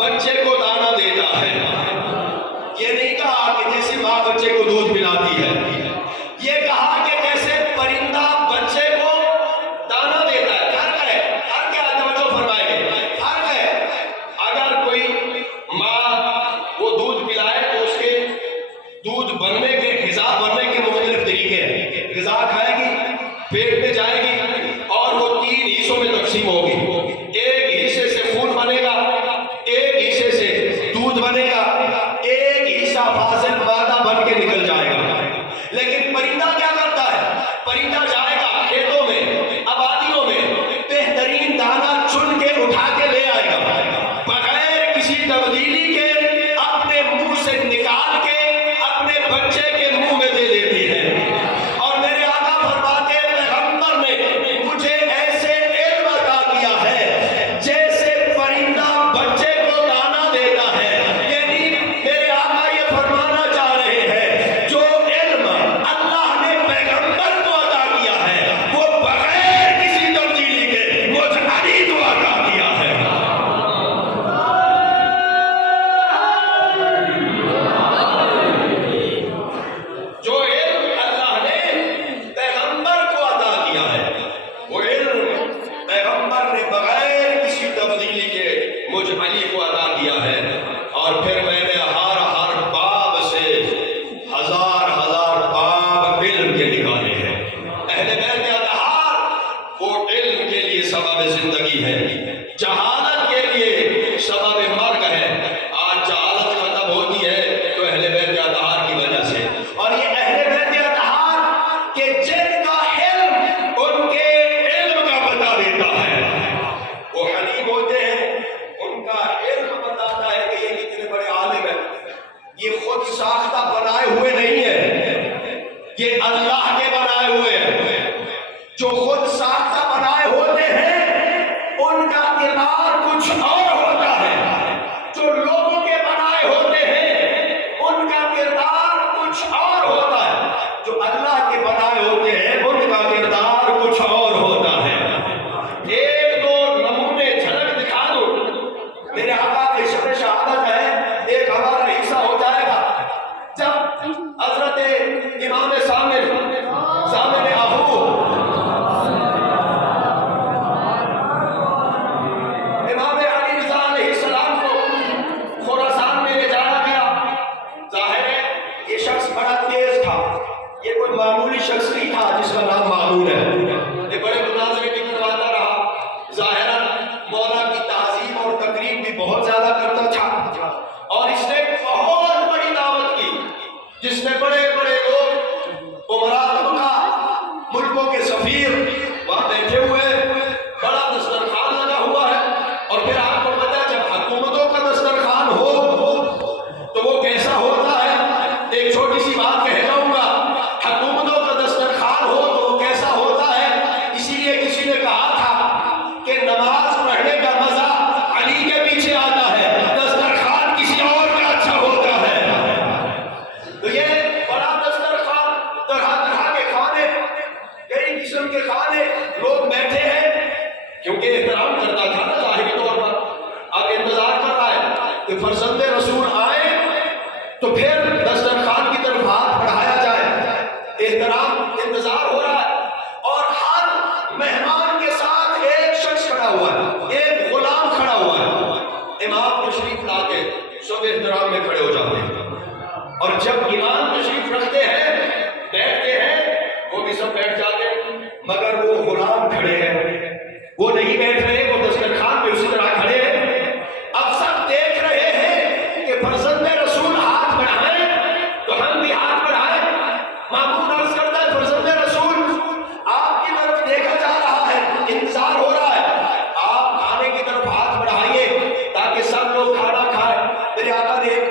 بچے کو دانا دیتا ہے. یہ نہیں کہا کہ جیسے ماں بچے کو دودھ پلاتی ہے، یہ کہا کہ جیسے پرندہ بچے کو دانا دیتا ہے. فرق ہے، فرق ہے، توجہ فرمائیں، فرق ہے. اگر کوئی ماں وہ دودھ پلائے تو اس کے دودھ بننے کے، غذا بننے کے مختلف طریقے ہیں. غذا کھائے گی، پیٹ میں جائے گی اور وہ 3 حصوں میں تقسیم ہوگی. ایک حصے سے خون بنے گا، ایک حصے سے دودھ بنے گا، ایک حصہ فاضل مادہ بن کے نکل جائے گا. لیکن پرندہ کیا کرتا ہے؟ پرندہ جائے گا کھیتوں میں، آبادیوں میں، بہترین دانا چن کے اٹھا کے لے آئے گا، بغیر کسی تبدیلی کے اپنے منہ سے نکال کے اپنے بچے کے منہ میں دے دیتی ہے. اور میرے آقا فرماتے ہیں پیغمبر نے مجھے ایسے علم عطا کیا ہے جیسے پرندہ بچے کو دانا دیتا ہے. یعنی میرے آقا یہ فرمانا چاہ رہے ہیں جو علم اللہ نے پیغمبر کو عطا کیا ہے وہ بغیر کسی تبدیلی کے مجھ علی کو عطا کیا ہے. جو علم اللہ نے پیغمبر کو عطا کیا ہے وہ علم پیغمبر نے بغیر کسی تبدیلی کے مجھ علی کو عطا کیا ہے. اور پھر میں نے ہر باب سے ہزار باب علم کے نکالے ہیں. اہل بیت اطہار وہ علم کے لیے سبب زندگی ہے، جہالت کے لیے سبب مرگ ہے. آج جہالت ختم ہوتی ہے تو اہل بیت اطہار کی وجہ سے. اور یہ اہل بیت اطہار کہ جن کا علم ان کے علم کا بتا دیتا ہے، وہ حلیم ہوتے ہیں، ان کا علم بتاتا ہے کہ یہ کتنے بڑے عالم ہیں. یہ خود ساختہ بنائے ہوئے نہیں ہیں، یہ اللہ کے بنائے ہوئے ہیں. جو خود ساختہ بنائے ہوتے ہیں ان کا کردار کچھ اور ہوتا ہے. جو لوگوں کے بنائے ہوتے ہیں ان کا کردار کچھ اور ہوتا ہے. جو اللہ کے بنائے ہوتے ہیں ان کا کردار کچھ اور ہوتا ہے. ایک دو نمونے جھلک دکھا دو. میرے آقا کی شب شہادت ہے، ایک ہمارا حصہ ہو جائے گا جب حضرت امام ضامن آہو امام علی رضا علیہ السلام کو خراسان میں لے جایا گیا. ظاہر ہے یہ شخص بڑا تیز تھا، یہ کوئی معمولی شخص نہیں تھا جس کا نام مامون ہے. یہ بڑے مناظرے بھی کرواتا رہا، ظاہراً مولا کی تعظیم اور تقریب بھی بہت زیادہ کرتا تھا. اور اس نے بہت بڑی دعوت کی جس میں بڑے بڑے لوگ، امراء طبقہ، ملکوں کے سفیر وہاں بیٹھے ہوئے، بڑا دسترخوان لگا ہوا ہے. اور پھر آپ کو پتا ہے جب حکومتوں کا دسترخوان ہو تو وہ کیسا ہوتا ہے. ایک چھوٹی سی بات کہہ جاؤں گا، حکومتوں کا دسترخوان ہو تو وہ کیسا ہوتا ہے. اسی لیے کسی نے کہا تھا کہ نماز پڑھنے کا مزہ علی کے پیچھے آتا ہے، دسترخوان کسی اور کا اچھا ہوتا ہے. تو یہ بڑا دسترخوان، طرح طرح کے کھانے، کئی قسم کے کھانے، لوگ بیٹھے ہیں کیونکہ احترام کرتا تھا نا ظاہری طور پر. اب انتظار کر رہا ہے کہ فرزند رسول آئے تو پھر دسترخوان کی طرف ہاتھ بڑھایا جائے. احترام، انتظار ہو رہا ہے. اور ہر مہمان کے ساتھ ایک شخص کھڑا ہوا ہے، ایک غلام کھڑا ہوا ہے. امام تشریف لا کے سب احترام میں کھڑے ہو جاتے ہیں. اور جب امام تشریف رکھتے ہیں، بیٹھتے ہیں، وہ بھی سب بیٹھ جاتے ہیں، مگر وہ غلام کھڑے ہیں، وہ نہیں بیٹھ رہے، وہ دسترخوان پہ اسی طرح کھڑے ہیں. اب سب دیکھ رہے ہیں کہ فرزند رسول ہاتھ بڑھائیں تو ہم بھی ہاتھ بڑھائیں. مامون عرض کرتا ہے فرزند رسول آپ کی طرف دیکھا جا رہا ہے، انتظار ہو رہا ہے، آپ کھانے کی طرف ہاتھ بڑھائیے تاکہ سب لوگ کھانا کھائیں. میرے آقا نے ایک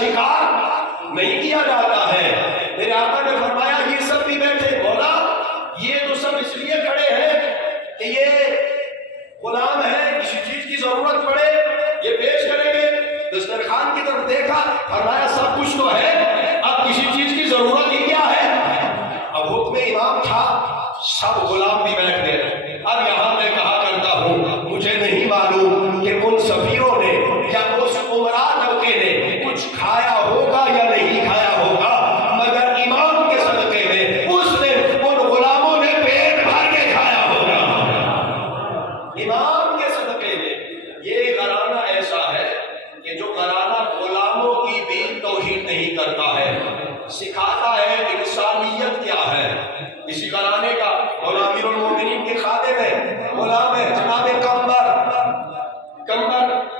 شکار نہیں کیا جاتا ہے۔ میرے آقا نے فرمایا یہ سب بھی بیٹھے، مولا یہ تو سب اس لیے کھڑے ہیں کہ یہ غلام ہے، کسی چیز کی ضرورت پڑے یہ پیش کریں گے۔ دسترخوان کی طرف دیکھا، فرمایا سب کچھ تو ہے، اب کسی چیز کی ضرورت ہی کیا ہے؟ اب حکم امام تھا، سب غلام بھی بیٹھ گئے۔ اب یہاں میں کہا کرتا ہوں، مجھے نہیں معلوم کہ ان سفیروں نے یا اس عمرا طبقے نے کچھ کھایا ہوگا یا نہیں کھایا ہوگا، مگر امام کے صدقے میں اس نے ان غلاموں نے پیٹ بھر کے کھایا ہوگا۔ امام کے صدقے میں یہ گھرانہ ایسا ہے کہ جو گھرانہ غلاموں کی بھی توہین نہیں کرتا ہے، سکھاتا ہے انسانیت کیا ہے۔ اسی گھرانے کا امیر المومنین کے خادم ہے، غلام ہے جناب قمبر۔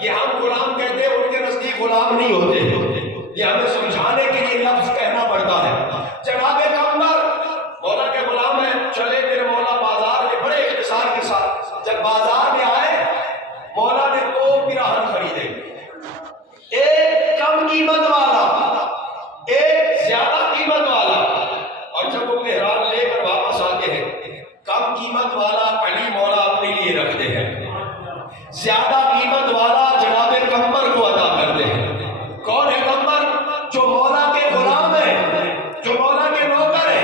یہ ہم غلام کہتے ہیں، ان کے نزدیک غلام نہیں ہوتے، یہ ہمیں سمجھانے کے لیے لفظ کہنا پڑتا ہے۔ جناب قمبر مولا کے غلام ہیں، چلے میرے مولا بازار میں بڑے اختصار کے ساتھ۔ جب بازار میں آئے، مولا نے دو پیراہن خریدے، ایک کم قیمت والا، ایک زیادہ قیمت والا۔ اور جب وہ پیراہن لے کر واپس آتے ہیں، کم قیمت والا علی مولا اپنے لیے رکھتے ہیں، زیادہ قیمت والا جناب قمبر کو عطا کرتے ہیں۔ کون ہے قمبر؟ جو مولا کے غلام ہے، جو مولا کے نوکر ہے۔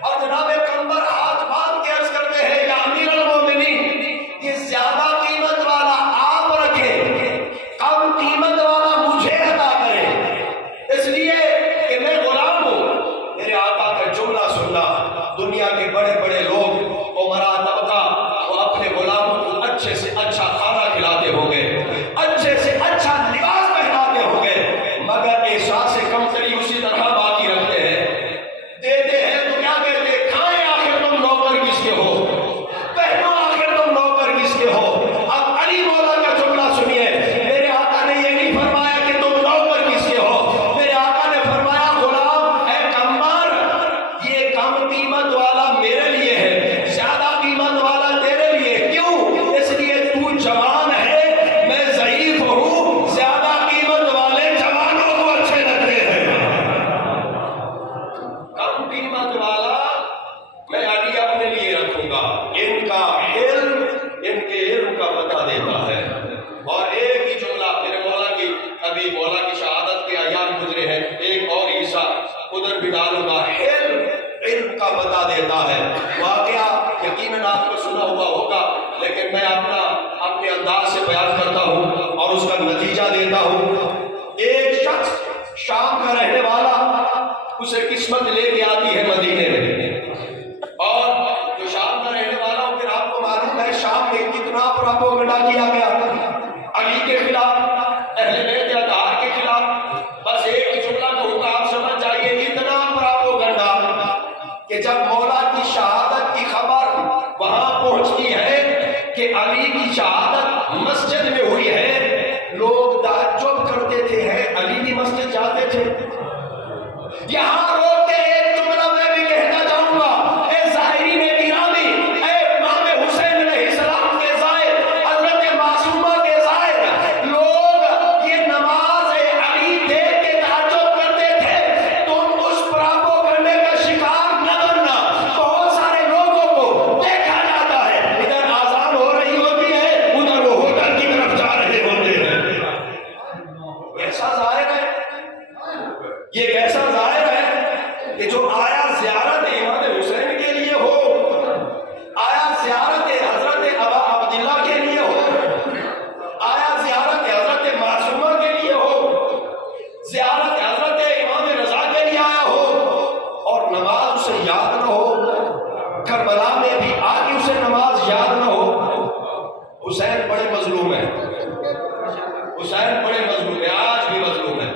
اور جناب قمبر ہاتھ باندھ کے عرض کرتے ہیں، یا امیر المومنین یہ زیادہ قیمت والا آپ رکھیں، کم قیمت والا مجھے عطا کریں، اس لیے کہ میں غلام ہوں۔ میرے آقا کا جملہ سننا، دنیا کے بڑے بڑے لوگ عمرا طبقہ وہ اپنے غلاموں کو اچھے سے اچھا کھانا کھلاتے ہوں گے، اچھے سے اچھا لباس پہناتے ہوں گے، مگر احساس کمتری اسی طرح باقی رکھتے ہیں۔ دیتے ہیں تو کیا کہتے ہیں؟ کھائیں آخر تم نوکر کس کے ہو، پہنو آخر تم نوکر کس کے ہو۔ اب علی مولا کا جملہ سنیے، میرے آقا نے یہ نہیں فرمایا کہ تم نوکر کس کے ہو، میرے آقا نے فرمایا غلام اے قمبر یہ کم قیمت والا میرے لیے ہے، زیادہ قیمت والا تیرے لیے۔ کیوں؟ اس لیے تو جوان ہے، میں ضعیف ہوں، زیادہ قیمت والے جوانوں کو اچھے لگتے ہیں، کم قیمت والا میں علی اپنے لیے رکھوں گا۔ ان کا علم ان کے علم کا پتہ دیتا ہے۔ اور ایک ہی جملہ میرے مولا کی، ابھی مولا کی شہادت کے ایام گزرے ہیں، ایک اور حصہ ادھر بھی ڈالوں گا۔ علم کا پتہ دیتا ہے۔ واقعہ یقیناً آپ کو سنا ہوا ہوگا، لیکن میں اپنے انداز سے بیان کرتا ہوں اور اس کا نتیجہ دیتا ہوں۔ ایک شخص شام کا رہنے والا، اسے قسمت لے کے آتی ہے مدینے میں، اور جو شام کا رہنے والا ہو، پھر آپ کو معلوم ہے شام میں کتنا پروپیگنڈا کیا گیا علی کے خلاف، اہل بیت اطہار کے خلاف۔ بس ایک ہی جملہ کہوں گا، آپ سمجھ جائیے، اتنا پروپیگنڈا کہ جب مولا کی شہادت کی خبر وہاں پہنچتی ہے کہ علی کی شہادت مسجد میں ہوئی ہے، لوگ تعجب کرتے تھے، علی بھی مسجد جاتے تھے۔ یہاں روک کے ایک جملہ میں بھی کہنا چاہوں گا، اے ظاہرین گرامی، اے امام حسین علیہ السلام کے زائر، حضرت معصومہ کے زائر، لوگ یہ نماز علی دیکھ کے تعجب کرتے تھے۔ تم اس پروپیگنڈے کا شکار نہ بننا۔ بہت سارے لوگوں کو دیکھا جاتا ہے، ادھر آزان ہو رہی ہوتی ہے، ادھر وہ ہوٹل کی طرف جا رہے ہوتے ہیں۔ ایسا ظاہر ہے، یہ کیسا ظاہر ہے کہ جو آیا زیارت امام حسین کے لیے ہو، آیا زیارت حضرت ابا عبداللہ کے لیے ہو، آیا زیارت حضرت معصومہ کے لیے ہو، زیارت حضرت امام رضا کے لیے آیا ہو، اور نماز اسے یاد نہ ہو، کربلا میں بھی آگے اسے نماز یاد نہ ہو۔ حسین بڑے مظلوم ہیں، حسین بڑے مظلوم ہیں، آج بھی مظلوم ہیں۔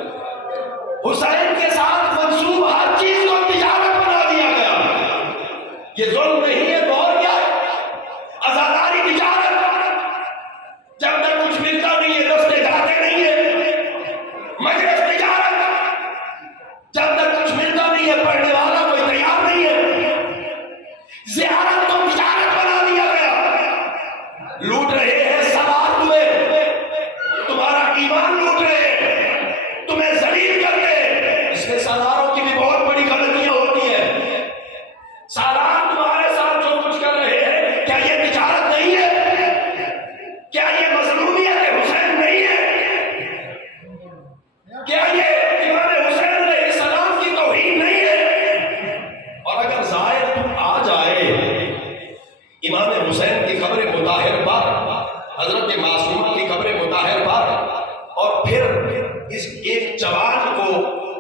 حسین کے ساتھ منسوب ہر چیز کو تجارت بنا دیا گیا۔ یہ ظلم نہیں ہے تو اور کیا ہے؟ عزاداری تجارت، جب تک کچھ ملتا نہیں ہے رستے جاتے نہیں ہے۔ مجلس تجارت، جب تک کچھ ملتا نہیں ہے پڑھنے والا کوئی تیار نہیں ہے۔ زیارت کو تجارت بنا دیا گیا۔ لوٹ رہے ہیں سواد تمہیں، تمہارا ایمان لوٹ رہے ہیں، تمہیں ذلیل کر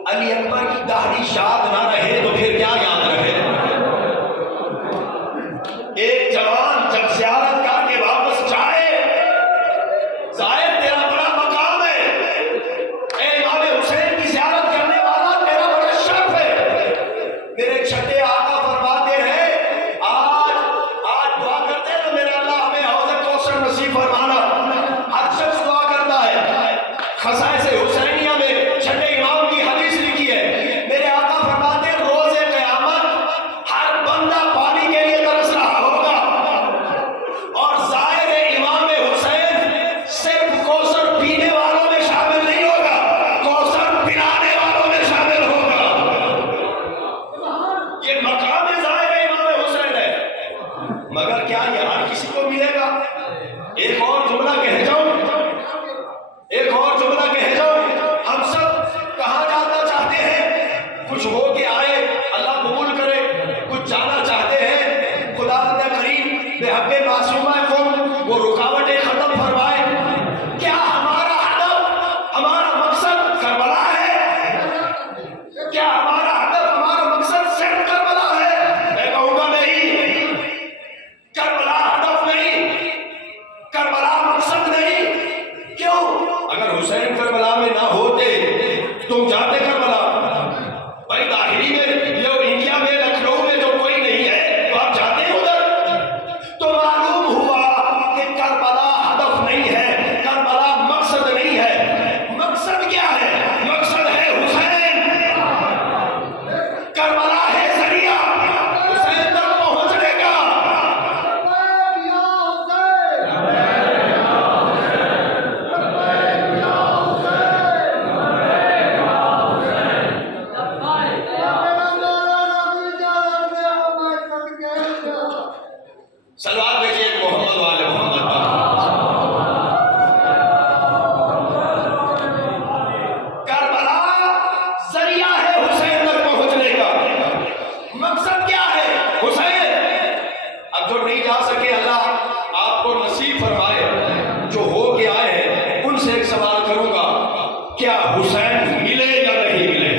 علی اکبر کی داڑھی شاد نہ رہے تو پھر کیا یاد رہے؟ ایک جوان جب زیارت کر کے واپس جائے، ظاہر تیرا بڑا مقام ہے، اے امام حسین کی زیارت کرنے والا تیرا بڑا شرف ہے۔ میرے چھٹے آقا فرماتے ہیں آج دعا کرتے ہیں نا میرے اللہ ہمیں حوض کوثر نصیب فرمانا، ہر شخص دعا کرتا ہے۔ خصائص حسینیہ میں چھٹے امام کی حدیث لکھی ہے، میرے آقا فرماتے ہیں روز قیامت ہر بندہ پانی کے لیے ترس رہا ہوگا، اور ظاہر امام حسین صرف کوثر پینے والوں میں شامل نہیں ہوگا، کوثر پلانے والوں میں شامل ہوگا۔ یہ مقام ظاہر امام حسین ہے، مگر کیا یہ ہر کسی کو ملے گا؟ ایک اور جملہ کہہ جاؤں، ہم سب کہاں جانا چاہتے ہیں؟ کچھ ہو کے آئے، اللہ قبول کرے، کچھ جانا چاہتے ہیں، خدا کریم بحق معصومہ قوم وہ رکاوٹیں ختم فرمائے۔ کیا ہمارا ہدف، ہمارا مقصد کربلا ہے؟ کیا ہمارا ہدف، ہمارا مقصد صرف کربلا ہے؟ میں کہوں گا نہیں، کربلا ہدف نہیں، کربلا مقصد نہیں۔ کیوں؟ اگر حسین کربلا میں نہ ہوتے تم جاتے کربلا؟ بھائی ظاہری میں جو انڈیا میں لکھنؤ میں جو کوئی نہیں ہے تو آپ جاتے ہیں ادھر؟ تو معلوم ہوا کہ کربلا ہدف نہیں ہے، کربلا مقصد نہیں ہے۔ مقصد کیا ہے؟ مقصد ہے حسین، کربلا ہے ذریعہ حسین تک پہنچنے کا۔ سلوات بھیجیے محمد والے محمد پر۔ کربلا ذریعہ ہے حسین تک پہنچنے کا، مقصد کیا ہے؟ حسین۔ اب جو نہیں جا سکے اللہ آپ کو نصیب فرمائے، جو ہو کے آئے ہیں ان سے ایک سوال کروں گا، کیا حسین ملے یا نہیں ملے؟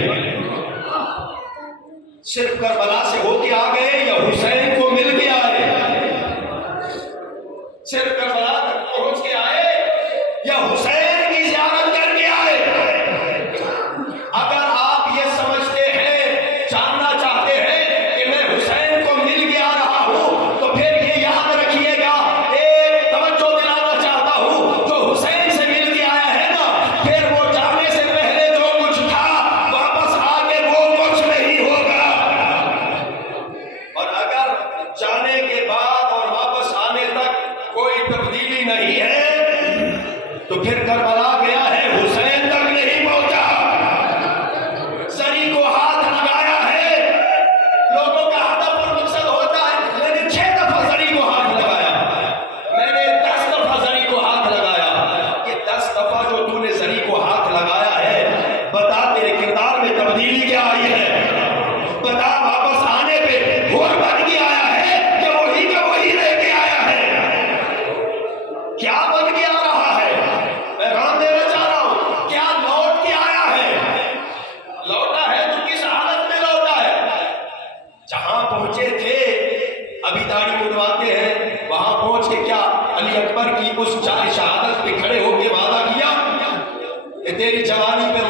صرف کربلا سے ہو کے آ گئے یا حسین کو مل کے آئے؟ صرف کربلا تک پہنچ کے آئے یا حسین کی زیارت کر کے آئے؟ اگر آپ یہ سمجھتے ہیں، جاننا چاہتے ہیں کہ میں حسین کو مل کے آ رہا ہوں، تو پھر یہ یاد رکھیے گا، ایک توجہ دلانا چاہتا ہوں، جو حسین سے مل کے آیا ہے نا، پھر وہ جانے سے پہلے جو کچھ تھا واپس آ کے وہ کچھ نہیں ہوگا، اور اگر جانے کے بعد اور واپس آنے تک کوئی تبدیلی نہیں ہے تو پھر کربلا گیا ہے، حسین تک نہیں پہنچا۔ زری کو ہاتھ لگایا ہے، لوگوں کا ہدف اور مقصد ہوتا ہے، میں نے 6 دفعہ زری کو ہاتھ لگایا، میں نے 10 دفعہ زری کو ہاتھ لگایا۔ یہ 10 دفعہ جو تو نے زری کو ہاتھ لگایا ہے، بتا تیرے کردار میں تبدیلی کیا آئی ہے؟ بتا واپس آنے پہ ہور بن کے آیا ہے کہ وہی کا وہی رہ کے آیا ہے؟ کیا بن کے آ رہا ہے؟ پیغام دینا چاہ رہا ہوں، کیا لوٹ کے آیا ہے؟ لوٹا ہے تو کس حالت میں لوٹا ہے؟ جہاں پہنچے تھے، ابھی داڑھی منڈواتے ہیں، وہاں پہنچ کے کیا علی اکبر کی اس جائے شہادت پہ کھڑے ہو کے وعدہ کیا کہ تیری جوانی پہ